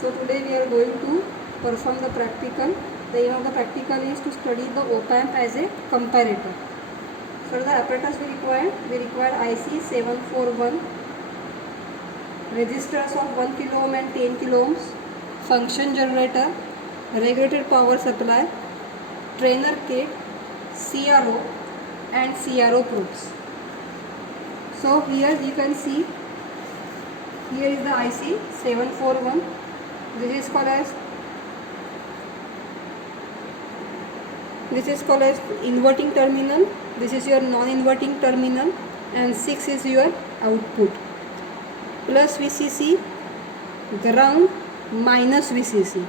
So today we are going to perform the practical. The aim of the practical is to study the op-amp as a comparator. So the apparatus we require IC 741, resistors of 1 kilo ohm and 10 kilo ohms, function generator, regulated power supply, trainer kit, CRO and CRO probes. So here you can see, here is the IC 741. This is called as inverting terminal. This is your non-inverting terminal, and 6 is your output. Plus VCC, ground, minus VCC.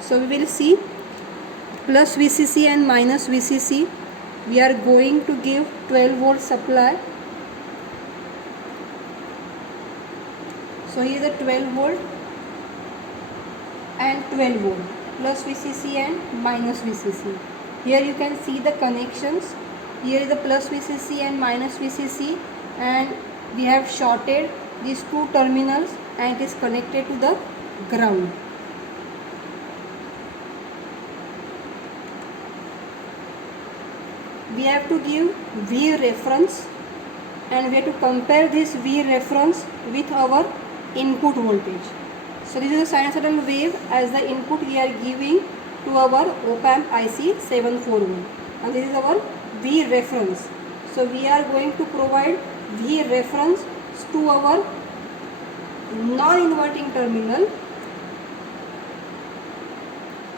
So we will see plus VCC and minus VCC. We are going to give 12 volt supply. So here is the 12 volt and 12 volt plus VCC and minus VCC. Here you can see the connections. Here is the plus VCC and minus VCC, and we have shorted these two terminals and it is connected to the ground. We have to give V reference, and we have to compare this V reference with our input voltage. So this is a sinusoidal wave as the input we are giving to our op-amp IC 741, and this is our V reference. So we are going to provide V reference to our non-inverting terminal.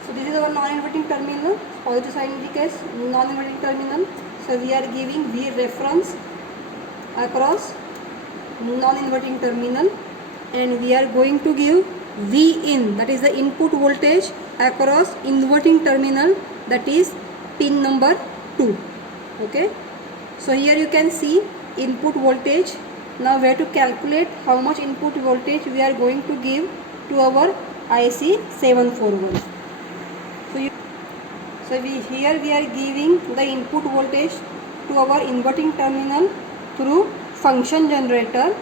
So this is our non-inverting terminal, positive sign indicates non-inverting terminal. So we are giving V reference across non-inverting terminal, and we are going to give V in, that is the input voltage, across inverting terminal, that is pin number 2. Okay, so here you can see input voltage. Now we have to calculate how much input voltage we are going to give to our IC 741. Here we are giving the input voltage to our inverting terminal through function generator,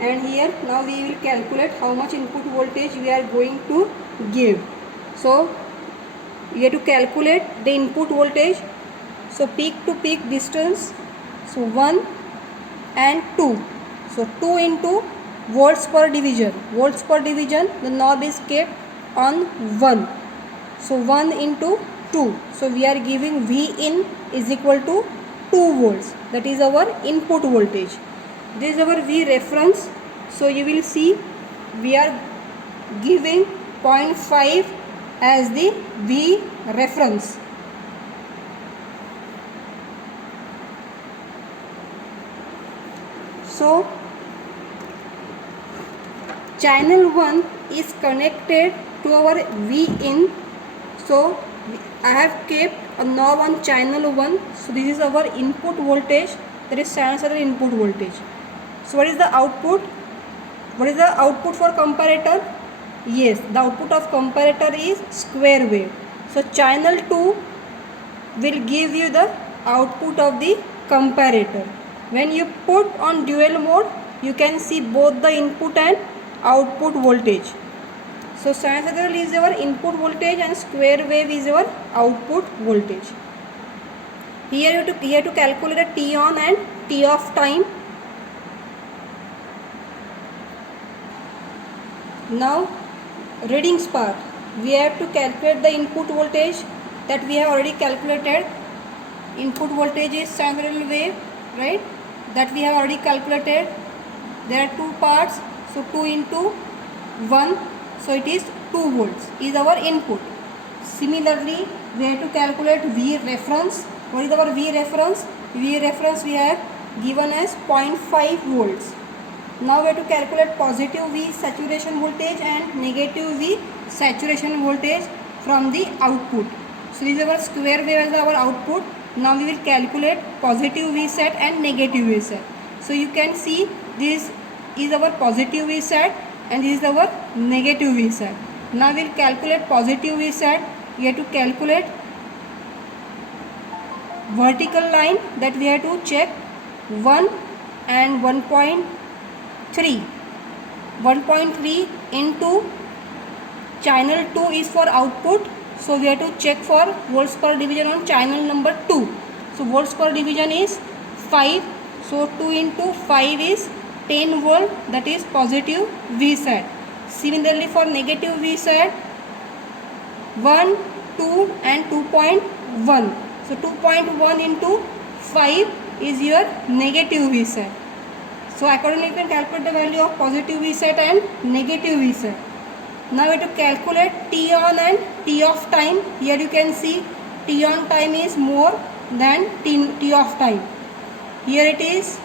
and here now we will calculate how much input voltage we are going to give. So we have to calculate the input voltage. So peak to peak distance, so 1 and 2. So 2 into volts per division. Volts per division, the knob is kept on 1. So 1 into 2. So we are giving V in is equal to 2 volts. That is our input voltage. This is our V reference. So you will see we are giving 0.5 as the V reference. So channel 1 is connected to our V in. So I have kept a knob on channel 1. So this is our input voltage, that is sinusoidal input voltage. So what is the output? What is the output for comparator? Yes, the output of comparator is square wave. So channel 2 will give you the output of the comparator. When you put on dual mode, you can see both the input and output voltage. So sinusoidal is our input voltage and square wave is our output voltage. Here you have to calculate the T on and T off time. Now readings part, we have to calculate the input voltage that we have already calculated. Input voltage is sinusoidal wave, right? That we have already calculated. There are two parts, so 2 into 1, so it is 2 volts is our input. Similarly, we have to calculate V reference. What is our V reference? V reference we have given as 0.5 volts. Now we have to calculate positive V saturation voltage and negative V saturation voltage from the output. So this is our square wave as our output. Now we will calculate positive V sat and negative V sat. So you can see this is our positive V sat and this is our negative V sat. Now we will calculate positive V sat. We have to calculate vertical line, that we have to check 1 and 1.3. 1.3 into channel 2 is for output, so we have to check for volts per division on channel number 2. So volts per division is 5, so 2 into 5 is 10 volt, that is positive VSAT. Similarly for negative VSAT, 1, 2 and 2.1. So 2.1 into 5 is your negative VSAT. So accordingly you can calculate the value of positive VSAT and negative VSAT. Now we have to calculate T on and T off time. Here you can see T on time is more than T off time. Here it is